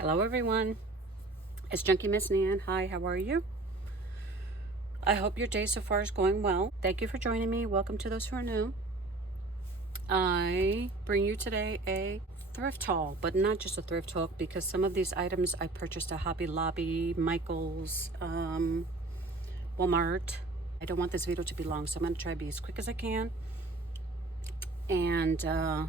Hello everyone, it's Junkie Miss Nan. Hi, how are you? I hope your day so far is going well. Thank you for joining me. Welcome to those who are new. I bring you today a thrift haul, but not just a thrift haul, because some of these items I purchased at Hobby Lobby, Michael's, Walmart. I don't want this video to be long, so I'm going to try to be as quick as I can and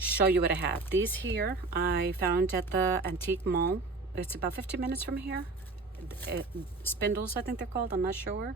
show you what I have. These here I found at the antique mall. It's about 15 minutes from here. Spindles, I think they're called. I'm not sure.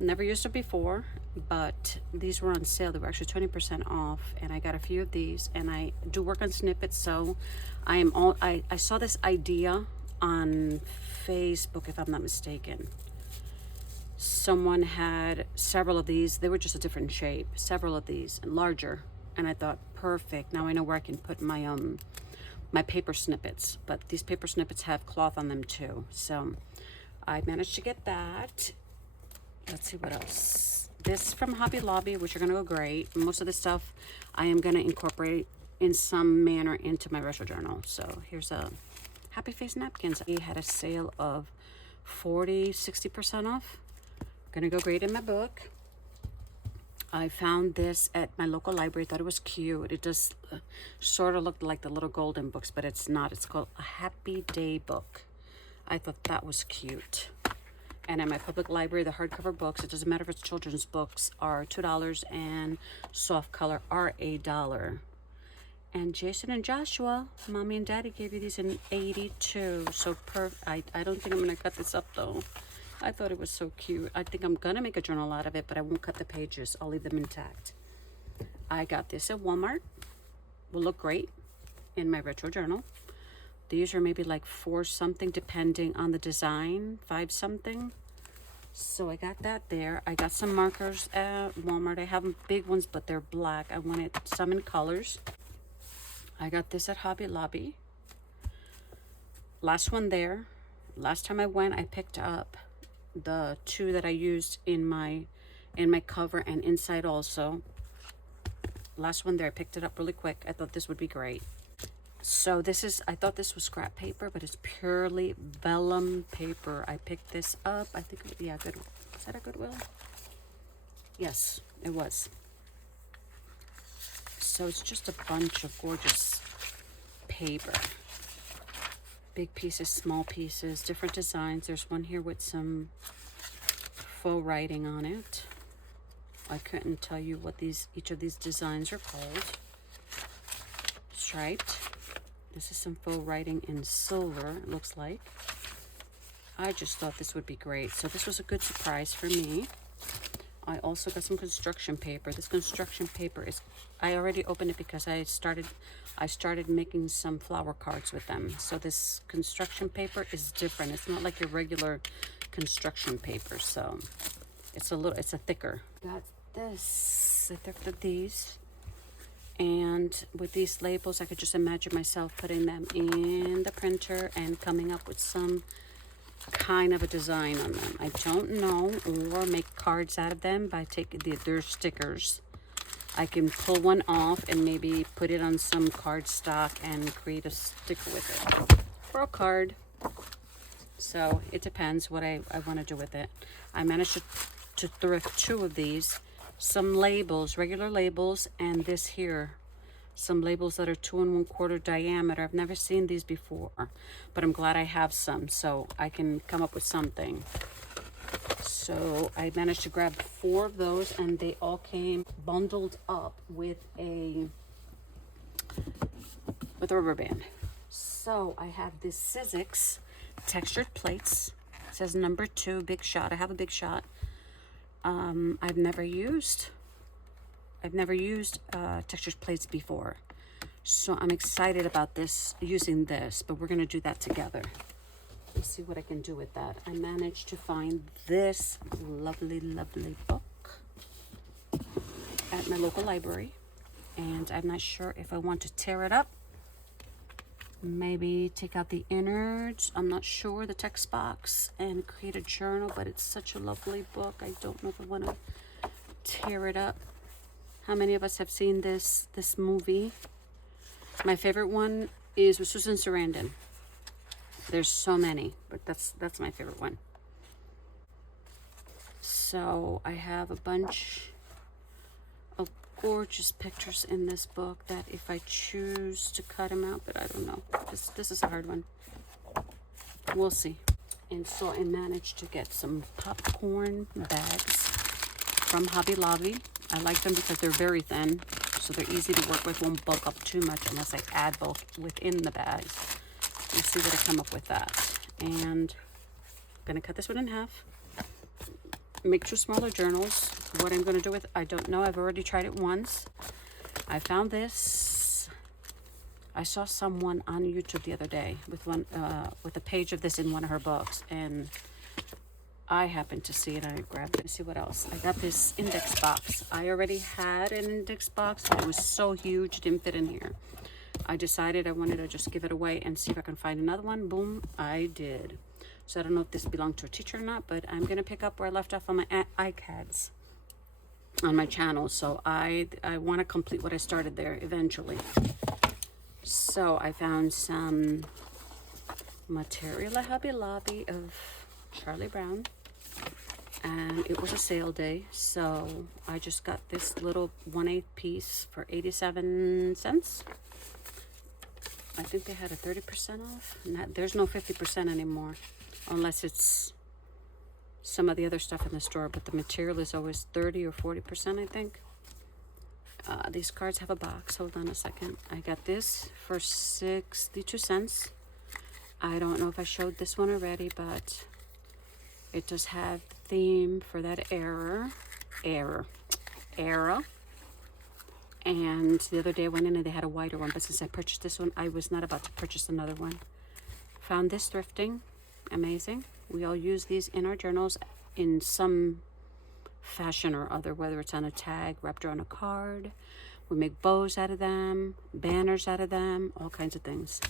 Never used it before, but these were on sale. They were actually 20% off, and I got a few of these. And I do work on snippets, so I saw this idea on Facebook, if I'm not mistaken. Someone had several of these. They were just a different shape. Several of these and larger. And I thought, perfect. Now I know where I can put my my paper snippets. But these paper snippets have cloth on them too. So I managed to get that. Let's see what else. This from Hobby Lobby, which are gonna go great. Most of the stuff I am gonna incorporate in some manner into my retro journal. So here's a Happy Face napkins. We had a sale of 40-60% off. Gonna go great in my book. I found this at my local library. Thought it was cute. It does sort of look like the little golden books, but it's not. It's called a Happy Day book. I thought that was cute. And at my public library, the hardcover books, it doesn't matter if it's children's books, are $2, and soft color are $1. And Jason and Joshua, Mommy and Daddy gave you these in 82. So I don't think I'm gonna cut this up though. I thought it was so cute. I think I'm gonna make a journal out of it, but I won't cut the pages. I'll leave them intact. I got this at Walmart. Will look great in my retro journal. These are maybe like 4 something depending on the design, 5 something. So I got that there. I got some markers at Walmart. I have big ones, but they're black. I wanted some in colors. I got this at Hobby Lobby. Last one there. Last time I went, I picked up the 2 that I used in my cover and inside also. Last one there, I picked it up really quick. I thought this would be great. So this is, I thought this was scrap paper, but it's purely vellum paper. I picked this up, I think, yeah, Goodwill. Is that a Goodwill? Yes, it was. So it's just a bunch of gorgeous paper. Big pieces, small pieces, different designs. There's one here with some faux writing on it. I couldn't tell you what each of these designs are called. Striped. This is some faux writing in silver, it looks like. I just thought this would be great. So this was a good surprise for me. I also got some construction paper. This construction paper is, I already opened it because I started making some flower cards with them. So this construction paper is different. It's not like your regular construction paper. So it's a thicker. Got this, I thrifted these. And with these labels, I could just imagine myself putting them in the printer and coming up with some kind of a design on them. I don't know, or make cards out of them by taking their stickers. I can pull one off and maybe put it on some cardstock and create a sticker with it for a card. So it depends what I want to do with it. I managed to thrift 2 of these. Some labels, regular labels, and this here. Some labels that are 2 1/4 diameter. I've never seen these before, but I'm glad I have some so I can come up with something. So I managed to grab 4 of those, and they all came bundled up with a rubber band. So I have this Sizzix textured plates. It says number 2, big shot. I have a big shot. I've never used textured plates before, so I'm excited about using this, but we're gonna do that together. Let's see what I can do with that. I managed to find this lovely book at my local library, and I'm not sure if I want to tear it up, maybe take out the innards, I'm not sure, the text box, and create a journal. But it's such a lovely book. I don't know if I want to tear it up. How many of us have seen this movie? My favorite one is with Susan Sarandon. There's so many, but that's my favorite one. So I have a bunch of gorgeous pictures in this book that if I choose to cut them out, but I don't know. This is a hard one. We'll see. And so I managed to get some popcorn bags from Hobby Lobby. I like them because they're very thin, so they're easy to work with. Won't bulk up too much unless I add bulk within the bags. Let's see what I come up with that. And I'm gonna cut this one in half. Make 2 smaller journals. What I'm gonna do with, I don't know. I've already tried it once. I found this. I saw someone on YouTube the other day with with a page of this in one of her books, and I happened to see it. I grabbed it. Let's see what else. I got this index box. I already had an index box. It was so huge, it didn't fit in here. I decided I wanted to just give it away and see if I can find another one. Boom, I did. So I don't know if this belonged to a teacher or not, but I'm gonna pick up where I left off on my iCads on my channel. So I want to complete what I started there eventually. So I found some material at Hobby Lobby of Charlie Brown, and it was a sale day, so I just got this little 1/8 piece for 87 cents. I think they had a 30% off. There's no 50% anymore, unless it's some of the other stuff in the store, but the material is always 30 or 40%, I think. These cards have a box. Hold on a second. I got this for 62 cents. I don't know if I showed this one already, but it does have the theme for that era. And the other day I went in and they had a wider one, but since I purchased this one, I was not about to purchase another one. Found this thrifting. Amazing. We all use these in our journals in some fashion or other, whether it's on a tag, wrapped around a card. We make bows out of them, banners out of them, all kinds of things.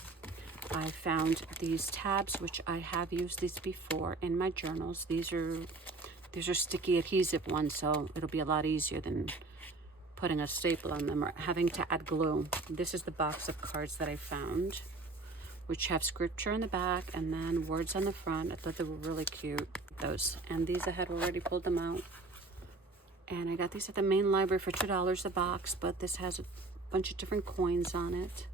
I found these tabs, which I have used these before in my journals. These are sticky adhesive ones, so it'll be a lot easier than putting a staple on them or having to add glue. This is the box of cards that I found, which have scripture in the back and then words on the front. I thought they were really cute, those. And these I had already pulled them out. And I got these at the main library for $2 a box, but this has a bunch of different coins on it.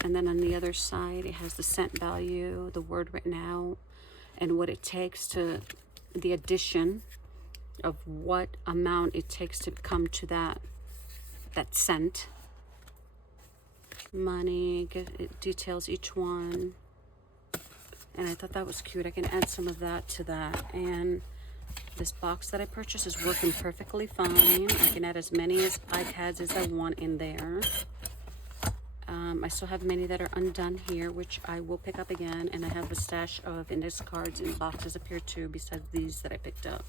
And then on the other side, it has the cent value, the word written out, and what it takes to, the addition of what amount it takes to come to that cent. Money, it details each one. And I thought that was cute. I can add some of that to that. And this box that I purchased is working perfectly fine. I can add as many as iPads as I want in there. I still have many that are undone here, which I will pick up again. And I have a stash of index cards in boxes up here too, besides these that I picked up.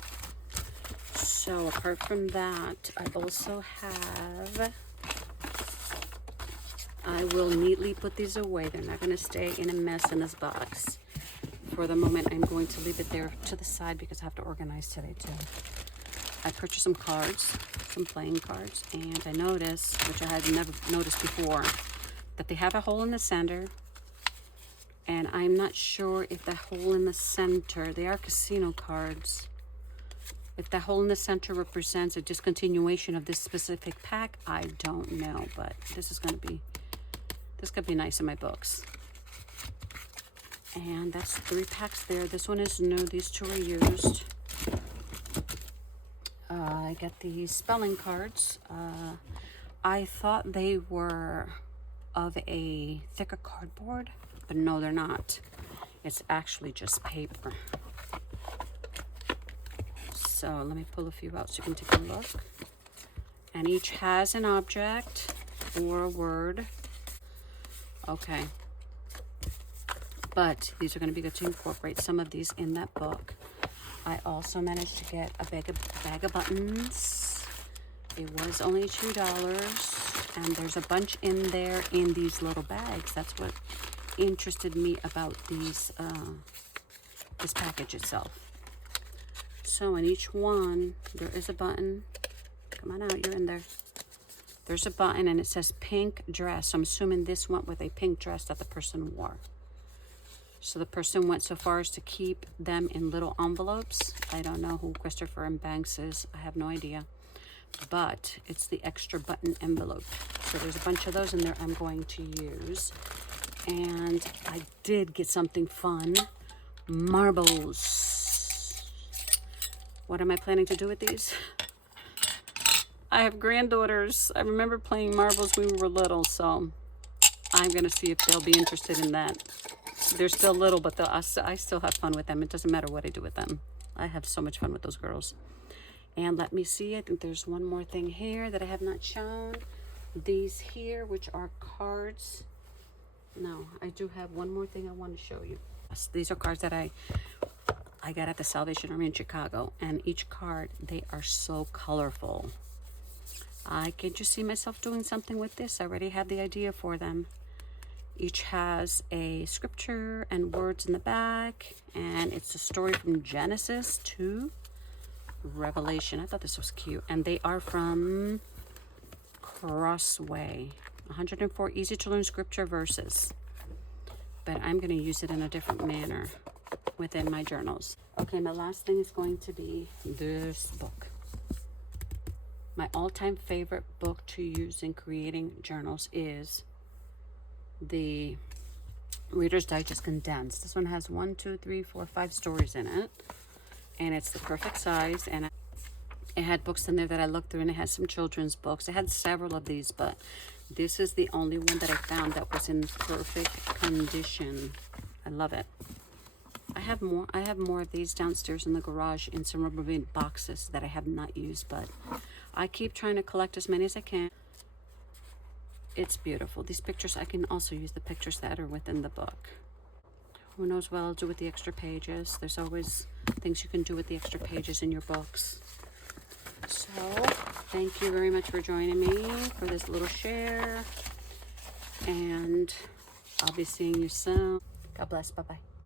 So apart from that, I also have, I will neatly put these away. They're not going to stay in a mess in this box. For the moment, I'm going to leave it there to the side because I have to organize today too. I purchased some cards, some playing cards, and I noticed, which I had never noticed before, that they have a hole in the center. And I'm not sure if the hole in the center, they are casino cards. If the hole in the center represents a discontinuation of this specific pack, I don't know, but this is going to be, this could be nice in my books. And that's 3 packs there. This one is new. These 2 are used. I got these spelling cards. I thought they were of a thicker cardboard, but no, they're not. It's actually just paper. So let me pull a few out so you can take a look. And each has an object or a word. Okay. But these are going to be good to incorporate some of these in that book. I also managed to get a bag of buttons. It was only $2, and there's a bunch in there in these little bags. That's what interested me about these this package itself. So in each one, there is a button. Come on out, you're in there. There's a button and it says pink dress. I'm assuming this went with a pink dress that the person wore. So the person went so far as to keep them in little envelopes. I don't know who Christopher and Banks is. I have no idea. But it's the extra button envelope. So there's a bunch of those in there I'm going to use. And I did get something fun. Marbles. What am I planning to do with these? I have granddaughters. I remember playing marbles when we were little, so I'm going to see if they'll be interested in that. They're still little, but I still have fun with them. It doesn't matter what I do with them. I have so much fun with those girls. And let me see, I think there's one more thing here that I have not shown. These here, which are cards. No, I do have one more thing I want to show you. These are cards that I got at the Salvation Army in Chicago. And each card, they are so colorful. I can just see myself doing something with this. I already had the idea for them. Each has a scripture and words in the back. And it's a story from Genesis to Revelation. I thought this was cute. And they are from Crossway. 104 easy to learn scripture verses. But I'm going to use it in a different manner within my journals. Okay, my last thing is going to be this book. My all-time favorite book to use in creating journals is the Reader's Digest Condensed. This one has 1, 2, 3, 4, 5 stories in it. And it's the perfect size. And it had books in there that I looked through, and it had some children's books. It had several of these, but this is the only one that I found that was in perfect condition. I love it. I have more of these downstairs in the garage in some rubber band boxes that I have not used, but I keep trying to collect as many as I can. It's beautiful. These pictures, I can also use the pictures that are within the book. Who knows what I'll do with the extra pages. There's always things you can do with the extra pages in your books. So, thank you very much for joining me for this little share. And I'll be seeing you soon. God bless. Bye-bye.